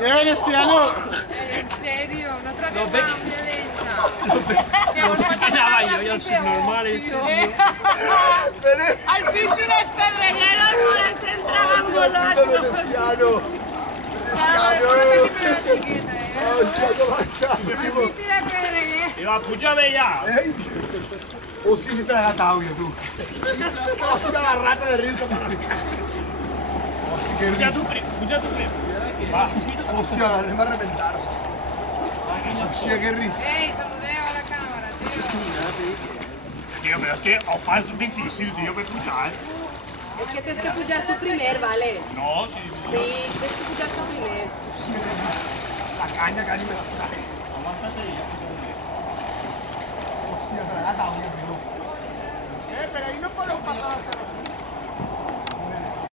Veneciano. En serio, no trates más violencia. No pensaba yo soy normal esto. Al fin los pedregueros no les entraban volando. Veneciano. Iva, púchame ya. O sí se traga tabla, tú. O sí te la rata de río para la cara. O sí que risa. Pucha tu primo. Va. Hostia, le va a reventar. Hostia, qué risa. Ey, saludeo a la cámara, tío. Tío, pero es que ho fas difícil, tío, per pujar. Es que tienes que pujar tú primero, ¿vale? No, sí. Sí, tienes que pujar tú primero. La caña que me la trae. Aguántate ya. Hostia, traga tabla, pero. Pero ahí no podemos pasar hasta los